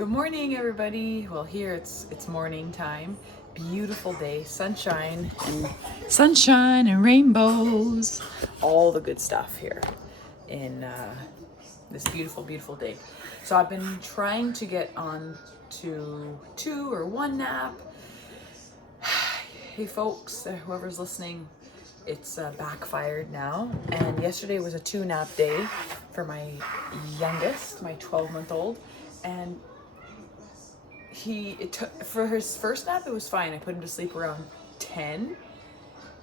Good morning, everybody. Well, here it's morning time. Beautiful day, sunshine and rainbows. All the good stuff here in this beautiful day. So I've been trying to get on to 2 or 1 nap. Hey, folks, whoever's listening, it's backfired now. And yesterday was a 2 nap day for my youngest, my 12-month-old, and for his first nap it was fine. I put him to sleep around 10,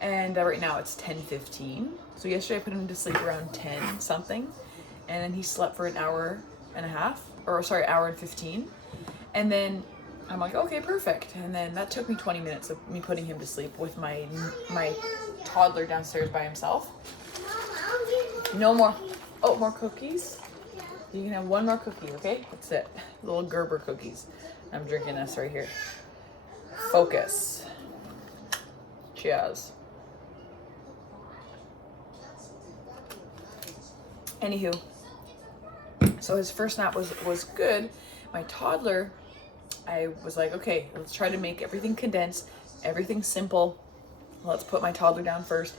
and right now it's 10:15. So yesterday I put him to sleep around 10 something, and then he slept for an hour and a half, or sorry, hour and 15, and then I'm like, okay, perfect. And then that took me 20 minutes of me putting him to sleep with my toddler downstairs by himself. No more. Oh, more cookies. You can have one more cookie, okay? That's it. Little Gerber cookies. I'm drinking this right here. Focus. Cheers. Anywho, so his first nap was good. My toddler, I was like, okay, let's try to make everything condensed, everything simple. Let's put my toddler down first,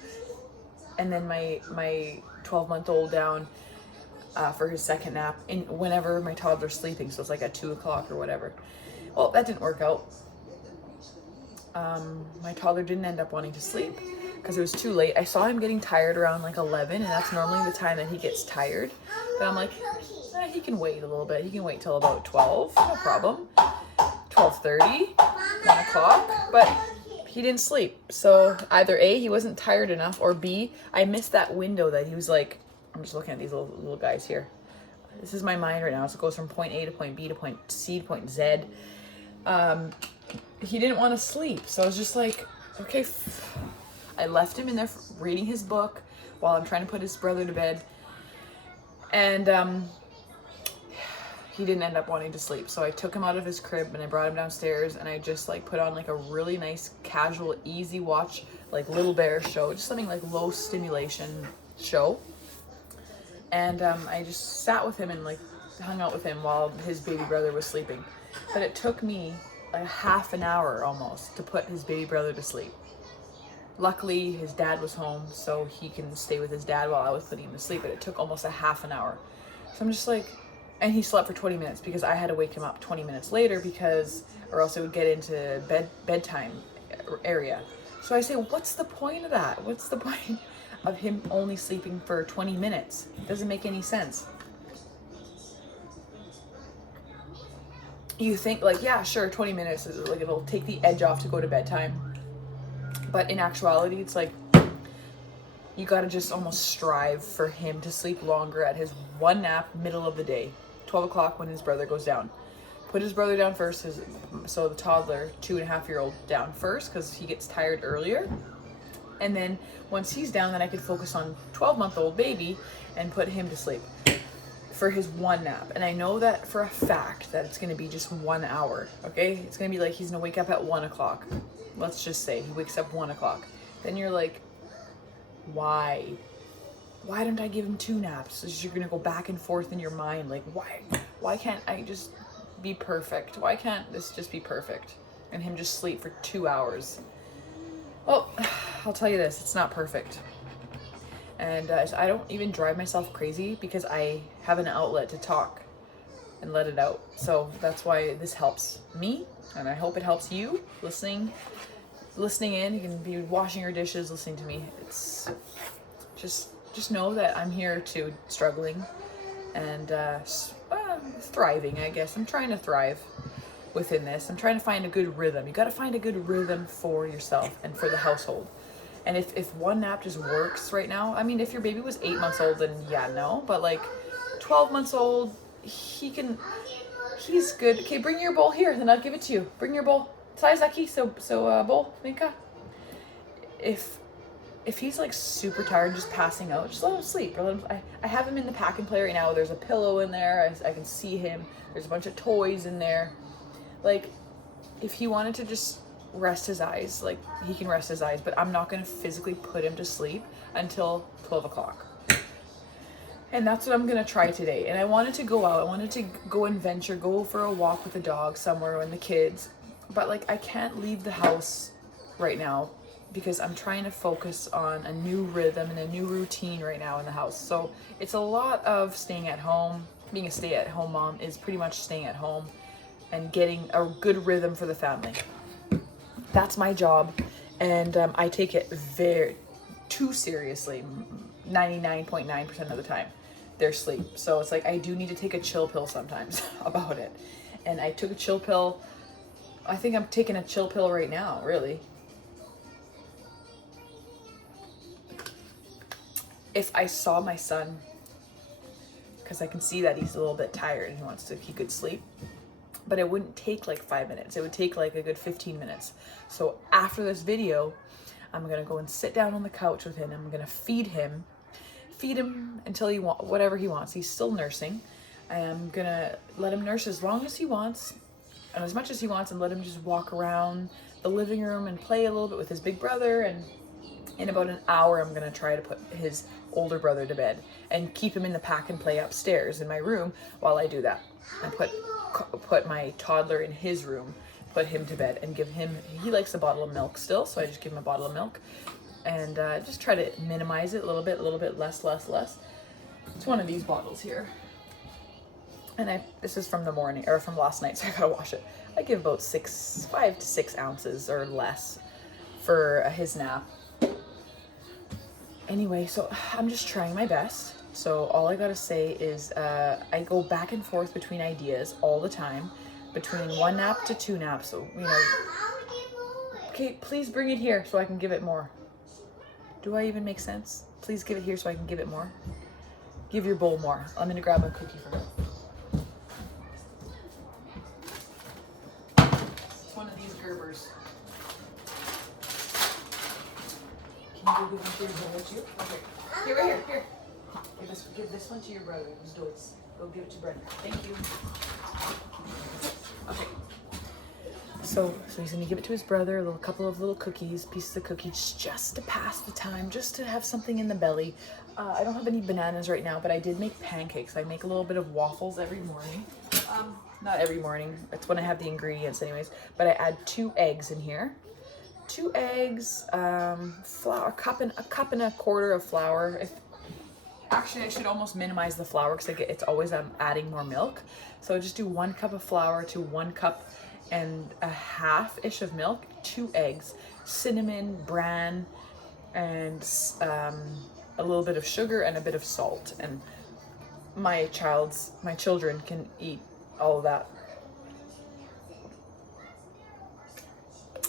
and then my 12-month-old down for his second nap in whenever my toddler's sleeping. So it's like at 2 o'clock or whatever. Well, that didn't work out. My toddler didn't end up wanting to sleep because it was too late. I saw him getting tired around like 11, and that's normally the time that he gets tired. But I'm like, he can wait a little bit. He can wait till about 12, no problem. 12:30, 1 o'clock, but he didn't sleep. So either A, he wasn't tired enough, or B, I missed that window that he was like, I'm just looking at these little guys here. This is my mind right now. So it goes from point A to point B to point C to point Z. He didn't want to sleep. So I was just like, okay. I left him in there reading his book while I'm trying to put his brother to bed. And he didn't end up wanting to sleep. So I took him out of his crib and I brought him downstairs, and I just like put on like a really nice, casual, easy watch, like Little Bear show, just something like low stimulation show. And I just sat with him and like hung out with him while his baby brother was sleeping. But it took me like half an hour almost to put his baby brother to sleep. Luckily, his dad was home, so he can stay with his dad while I was putting him to sleep, but it took almost a half an hour. So I'm just like, and he slept for 20 minutes because I had to wake him up 20 minutes later or else it would get into bedtime area. So I say, what's the point of that? What's the point of him only sleeping for 20 minutes? It doesn't make any sense. You think like, yeah, sure, 20 minutes is like, it'll take the edge off to go to bedtime. But in actuality, it's like, you gotta just almost strive for him to sleep longer at his 1 nap, middle of the day, 12 o'clock when his brother goes down. Put his brother down first, so the toddler, 2.5-year-old, down first because he gets tired earlier. And then once he's down, then I could focus on 12-month-old baby and put him to sleep for his 1 nap. And I know that for a fact that it's going to be just 1 hour, okay? It's going to be like he's going to wake up at 1 o'clock. Let's just say he wakes up 1 o'clock. Then you're like, why? Why don't I give him 2 naps? You're going to go back and forth in your mind. Like, why can't I just be perfect? Why can't this just be perfect? And him just sleep for 2 hours. Well, I'll tell you this, it's not perfect. And I don't even drive myself crazy because I have an outlet to talk and let it out. So that's why this helps me, and I hope it helps you listening in. You can be washing your dishes, listening to me. It's just know that I'm here too, struggling and thriving, I guess. I'm trying to thrive within this. I'm trying to find a good rhythm. You got to find a good rhythm for yourself and for the household. And if 1 nap just works right now, I mean, if your baby was 8 months old, then yeah, no. But like 12 months old, he's good. Okay, bring your bowl here, then I'll give it to you. Bring your bowl. Saizaki, bowl, Minka. If he's like super tired, just passing out, just let him sleep. Or let him, I have him in the pack and play right now. There's a pillow in there. I can see him. There's a bunch of toys in there. Like, if he wanted to just rest his eyes, like, he can rest his eyes, but I'm not going to physically put him to sleep until 12 o'clock. And that's what I'm gonna try today. And I wanted to go out. I wanted to go and venture, go for a walk with the dog somewhere and the kids. But like I can't leave the house right now because I'm trying to focus on a new rhythm and a new routine right now in the house. So it's a lot of staying at home. Being a stay-at-home mom is pretty much staying at home and getting a good rhythm for the family. That's my job, and I take it very too seriously 99.9% of the time, their sleep. So it's like I do need to take a chill pill sometimes about it. And I took a chill pill. I think I'm taking a chill pill right now, really. If I saw my son, because I can see that he's a little bit tired and he could sleep, but it wouldn't take like 5 minutes. It would take like a good 15 minutes. So after this video, I'm gonna go and sit down on the couch with him. I'm gonna feed him until he wants whatever he wants. He's still nursing. I'm gonna let him nurse as long as he wants and as much as he wants, and let him just walk around the living room and play a little bit with his big brother. And in about an hour, I'm gonna try to put his older brother to bed and keep him in the pack and play upstairs in my room while I do that. And put my toddler in his room, put him to bed, and give him, he likes a bottle of milk still, so I just give him a bottle of milk and just try to minimize it a little bit, less. It's one of these bottles here. And this is from the morning, or from last night, so I gotta wash it. I give about 5 to 6 ounces or less for his nap. Anyway, so I'm just trying my best. So all I gotta say is I go back and forth between ideas all the time, between 1 nap to 2 naps. So, you know, okay, please bring it here so I can give it more. Do I even make sense? Please give it here so I can give it more. Give your bowl more. I'm gonna grab a cookie for her. It's one of these Gerbers. Can you go give one to your brother too? Okay. Here, right here. Give this one to your brother, Deutz. Go give it to Brenda. Thank you. Okay. So he's gonna give it to his brother, a couple of little cookies, pieces of cookies, just to pass the time, just to have something in the belly. I don't have any bananas right now, but I did make pancakes. I make a little bit of waffles every morning. Not every morning. That's when I have the ingredients anyways. But I add 2 eggs in here. 2 eggs, flour, a cup and a quarter of flour. Actually, I should almost minimize the flour because it's always adding more milk. So just do 1 cup of flour to 1 cup and a half-ish of milk, 2 eggs, cinnamon, bran, and a little bit of sugar and a bit of salt. And my children can eat all of that.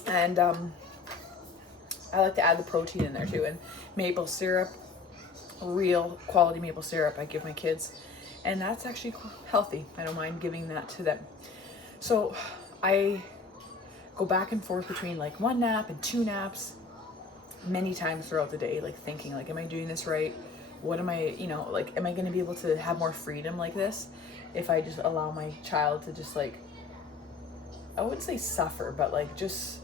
And I like to add the protein in there too, and maple syrup, real quality maple syrup I give my kids, and that's actually healthy. I don't mind giving that to them. So I go back and forth between like 1 nap and 2 naps many times throughout the day, like thinking like, am I doing this right? What am I, like, am I going to be able to have more freedom like this if I just allow my child to just like, I wouldn't say suffer, but like just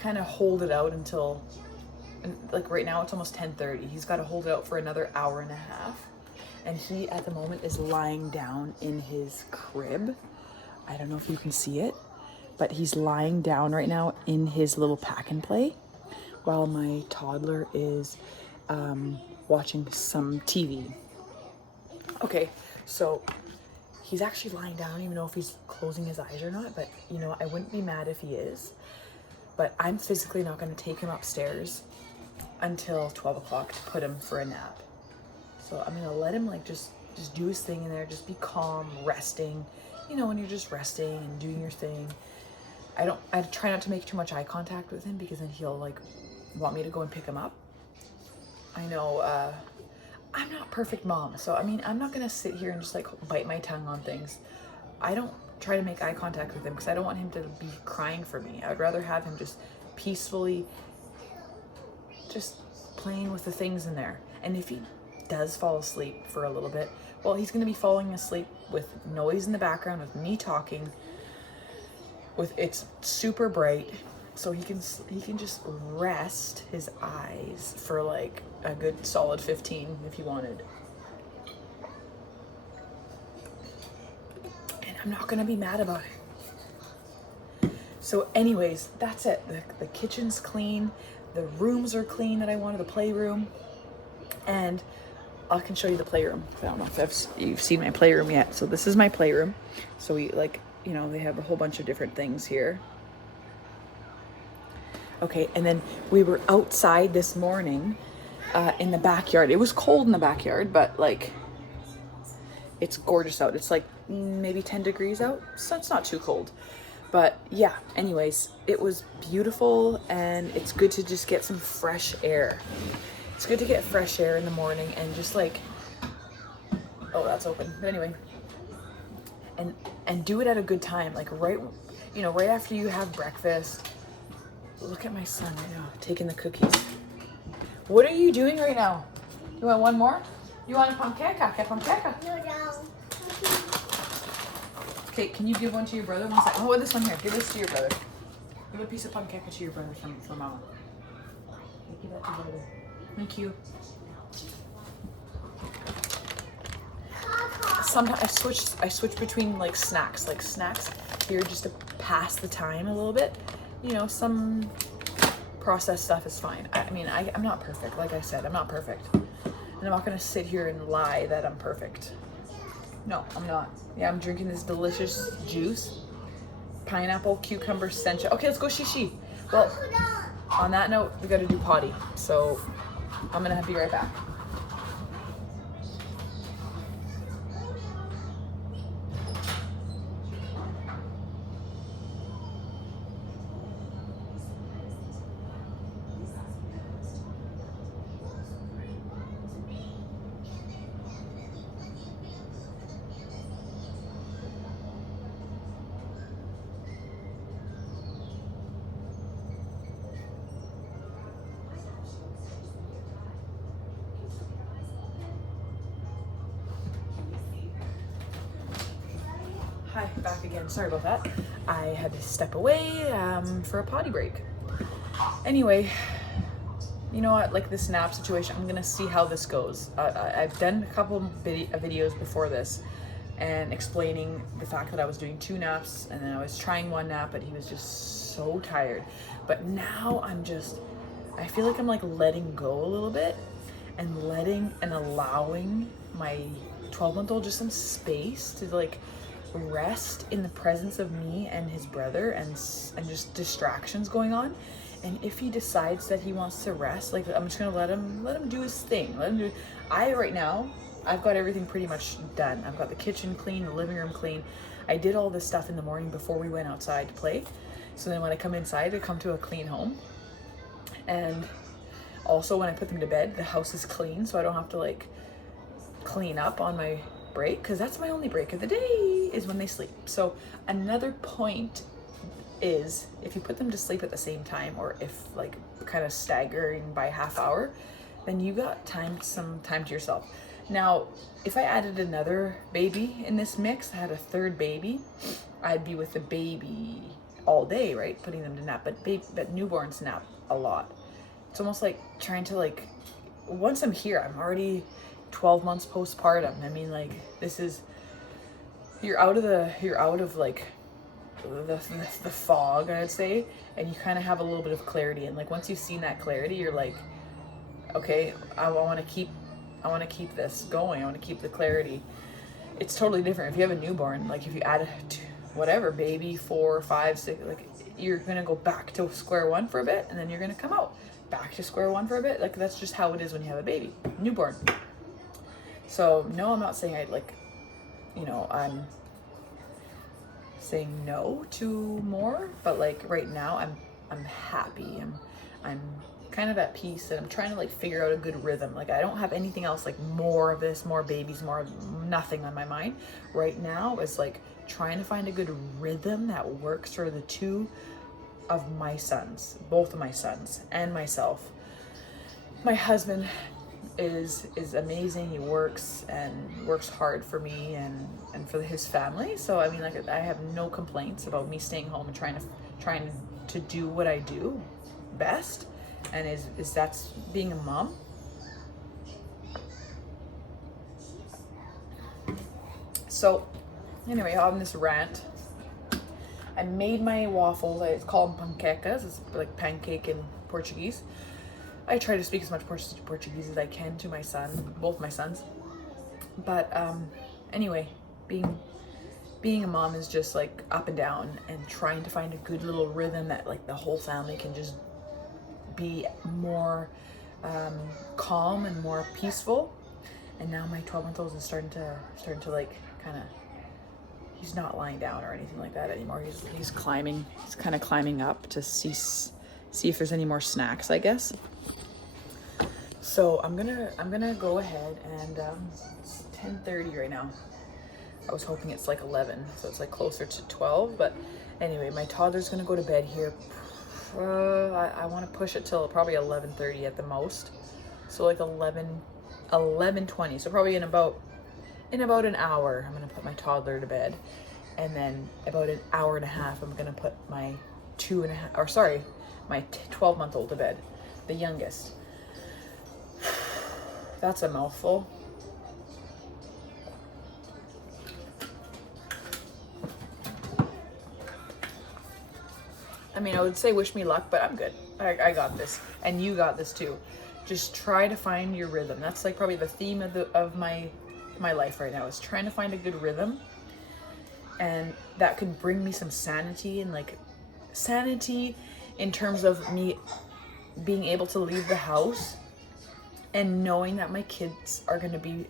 kind of hold it out until, like right now it's almost 10:30. He's got to hold it out for another hour and a half. And he at the moment is lying down in his crib. I don't know if you can see it, but he's lying down right now in his little pack and play while my toddler is watching some TV. Okay, so he's actually lying down. I don't even know if he's closing his eyes or not, but I wouldn't be mad if he is. But I'm physically not going to take him upstairs until 12 o'clock to put him for a nap. So I'm going to let him like just do his thing in there, just be calm, resting. When you're just resting and doing your thing. I try not to make too much eye contact with him because then he'll like want me to go and pick him up. I know I'm not a perfect mom, so I mean, I'm not gonna sit here and just like bite my tongue on things. I don't try to make eye contact with him because I don't want him to be crying for me. I'd rather have him just peacefully just playing with the things in there. And if he does fall asleep for a little bit, well, he's gonna be falling asleep with noise in the background, with me talking, it's super bright, so he can just rest his eyes for like a good solid 15 if he wanted. I'm not gonna be mad about it. So anyways, that's it. The kitchen's clean. The rooms are clean that I wanted, the playroom. And I can show you the playroom. I don't know if you've seen my playroom yet. So this is my playroom. So we like, you know, they have a whole bunch of different things here. Okay, and then we were outside this morning in the backyard. It was cold in the backyard, but like, it's gorgeous out. It's like maybe 10 degrees out, so it's not too cold. But yeah, anyways, it was beautiful, and it's good to just get some fresh air. It's good to get fresh air in the morning and just like, oh, that's open. But anyway, and do it at a good time, like right after you have breakfast. Look at my son right now, taking the cookies. What are you doing right now? You want one more? You want a panqueca? ¿Qué panqueca? No. Okay, can you give one to your brother? One second. Oh, this one here. Give this to your brother. Give a piece of panqueca to your brother from Mama. Give that to your brother. Thank you. Sometimes I switch between like snacks here just to pass the time a little bit. You know, some processed stuff is fine. I mean, I'm not perfect. Like I said, I'm not perfect. And I'm not gonna sit here and lie that I'm perfect. No, I'm not. Yeah, I'm drinking this delicious juice. Pineapple, cucumber, sencha. Okay, let's go shishi. Well, on that note, we gotta do potty. So I'm gonna be right back. Hi, back again. Sorry about that. I had to step away for a potty break. Anyway, you know what? Like this nap situation, I'm gonna see how this goes. I've done a couple videos before this and explaining the fact that I was doing 2 naps and then I was trying 1 nap, but he was just so tired. But now I feel like I'm like letting go a little bit and allowing my 12-month-old just some space to like rest in the presence of me and his brother and just distractions going on. And if he decides that he wants to rest, like I'm just gonna let him do his thing. Right now I've got everything pretty much done. I've got the kitchen clean, the living room clean. I did all this stuff in the morning before we went outside to play. So then when I come inside, I come to a clean home. And also when I put them to bed, the house is clean, so I don't have to like clean up on my break, because that's my only break of the day is when they sleep. So another point is if you put them to sleep at the same time, or if like kind of staggering by half hour, then you got some time to yourself. Now, if I added another baby in this mix, I had a 3rd baby, I'd be with the baby all day, right? Putting them to nap, but newborns nap a lot. It's almost like trying to like, once I'm here, I'm already 12 months postpartum. I mean, like you're out of like the fog, I'd say, and you kind of have a little bit of clarity. And like once you've seen that clarity, you're like, okay, I want to keep this going. I want to keep the clarity. It's totally different if you have a newborn. Like if you add whatever baby 4, 5, 6, like you're gonna go back to square one for a bit, and then you're gonna come out back to square one for a bit. Like that's just how it is when you have a baby, newborn. So no, I'm not saying I'm saying no to more, but like right now I'm happy. I'm kind of at peace, and I'm trying to like figure out a good rhythm. Like I don't have anything else, like more of this, more babies, nothing on my mind right now. Is like trying to find a good rhythm that works for the 2 of my sons, both of my sons and myself. My husband is amazing. He works hard for me and for his family. So I mean, like I have no complaints about me staying home and trying to do what I do best, and is that's being a mom. So Anyway, on this rant, I made my waffles. I call them panquecas. It's like pancake in Portuguese. I try to speak as much Portuguese as I can to my son, both my sons. But anyway, being a mom is just like up and down, and trying to find a good little rhythm that like the whole family can just be more calm and more peaceful. And now my 12-month-old is starting to like kind of, he's not lying down or anything like that anymore. He's climbing. He's kind of climbing up to see if there's any more snacks, I guess. So I'm gonna go ahead and it's 10:30 right now. I was hoping it's like 11, so it's like closer to 12. But anyway, my toddler's gonna go to bed here. I want to push it till probably 11:30 at the most. So like 11:20. So probably in about an hour, I'm gonna put my toddler to bed, and then about an hour and a half, I'm gonna put my my 12-month-old to bed, the youngest. That's a mouthful. I mean, I would say wish me luck, but I'm good. I got this, and you got this too. Just try to find your rhythm. That's like probably the theme of my life right now, is trying to find a good rhythm, and that could bring me some sanity, and like sanity in terms of me being able to leave the house and knowing that my kids are going to be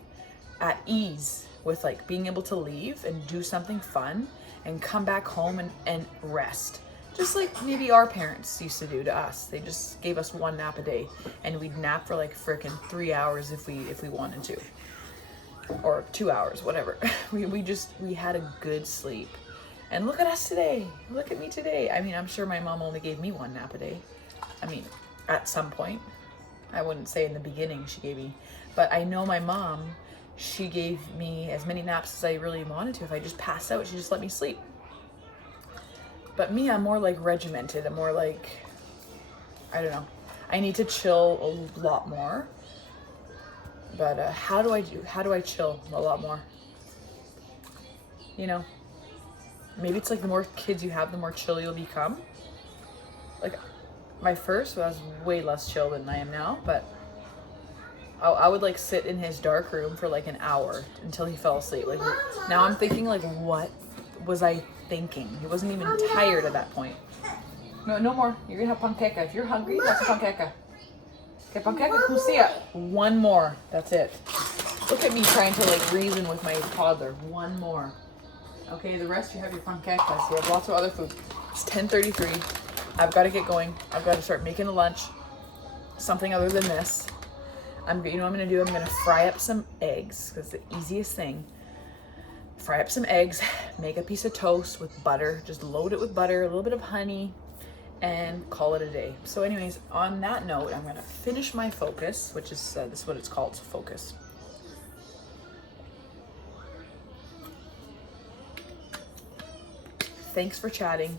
at ease with like being able to leave and do something fun and come back home and rest. Just like maybe our parents used to do to us. They just gave us one nap a day, and we'd nap for like frickin' 3 hours if we wanted to, or 2 hours, whatever. we had a good sleep. And look at us today. Look at me today. I mean, I'm sure my mom only gave me one nap a day. I mean, at some point. I wouldn't say in the beginning she gave me, but I know my mom, she gave me as many naps as I really wanted to. If I just passed out, she just let me sleep. But me, I'm more like regimented. I'm more like, I don't know. I need to chill a lot more. But how do I chill a lot more? You know, maybe it's like the more kids you have, the more chill you'll become. Like my first was way less chill than I am now, but I would like sit in his dark room for like an hour until he fell asleep. Like now I'm thinking like, what was I thinking? He wasn't even tired at that point. No more. You're gonna have panqueca. If you're hungry, that's a panqueca. Okay, panqueca, Lucia. One more. That's it. Look at me trying to like reason with my toddler. One more. Okay, the rest you have your panquecas. You have lots of other food. It's 10:33. I've got to get going. I've got to start making a lunch. Something other than this. You know what I'm going to do? I'm going to fry up some eggs, because the easiest thing. Fry up some eggs, make a piece of toast with butter. Just load it with butter, a little bit of honey, and call it a day. So anyways, on that note, I'm going to finish my focus, which is, this is what it's called, focus. Thanks for chatting.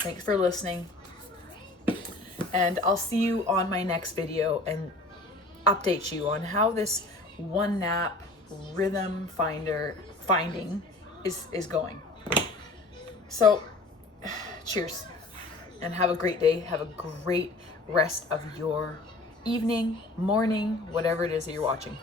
Thanks for listening. And I'll see you on my next video and update you on how this one nap rhythm finding is going. So cheers and have a great day. Have a great rest of your evening, morning, whatever it is that you're watching.